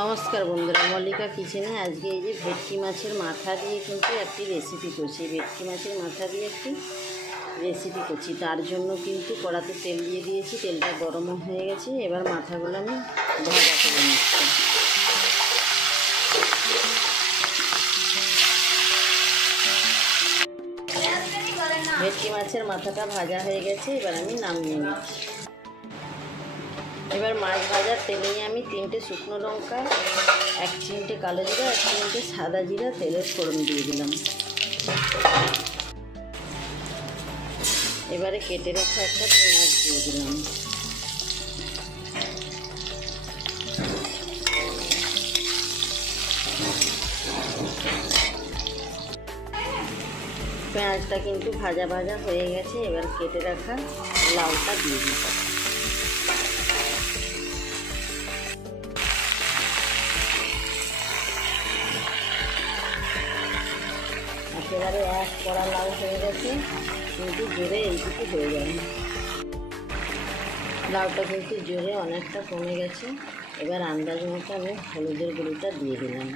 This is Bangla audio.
নমস্কার বন্ধুরা, মল্লিকা কিচেনে আজকে এই যে ভেটকি মাছের মাথা দিয়ে কিন্তু একটি রেসিপি করছি। ভেটকি মাছের মাথা দিয়ে একটি রেসিপি করছি, তার জন্য কিন্তু কড়াতে তেল দিয়ে দিয়েছি। তেলটা গরমও হয়ে গেছে। এবার মাথাগুলো আমি ভাজা করে নিচ্ছি। ভেটকি মাছের মাথাটা ভাজা হয়ে গেছে, এবার আমি নামিয়ে নিচ্ছি। এবার মাছ ভাজার তেলেই আমি 3টে শুকনো লঙ্কা, 1 চিমটে কালো জিরা, 1 চিমটে সাদা জিরা তেলের ফোড়ন দিয়ে দিলাম। এবারে কেটে রাখা একটা পেঁয়াজ দিয়ে দিলাম। পেঁয়াজটা কিন্তু ভাজা ভাজা হয়ে গেছে। এবার কেটে রাখা লাউটা দিয়ে দিলাম। একেবারে এক কড়া লাউ হয়ে গেছে, কিন্তু জোরে এইটুকু হয়ে যাবে। লাউটা কিন্তু জোরে অনেকটা কমে গেছে। এবার আন্দাজ মতো আমি হলুদের গুঁড়োটা দিয়ে দিলাম।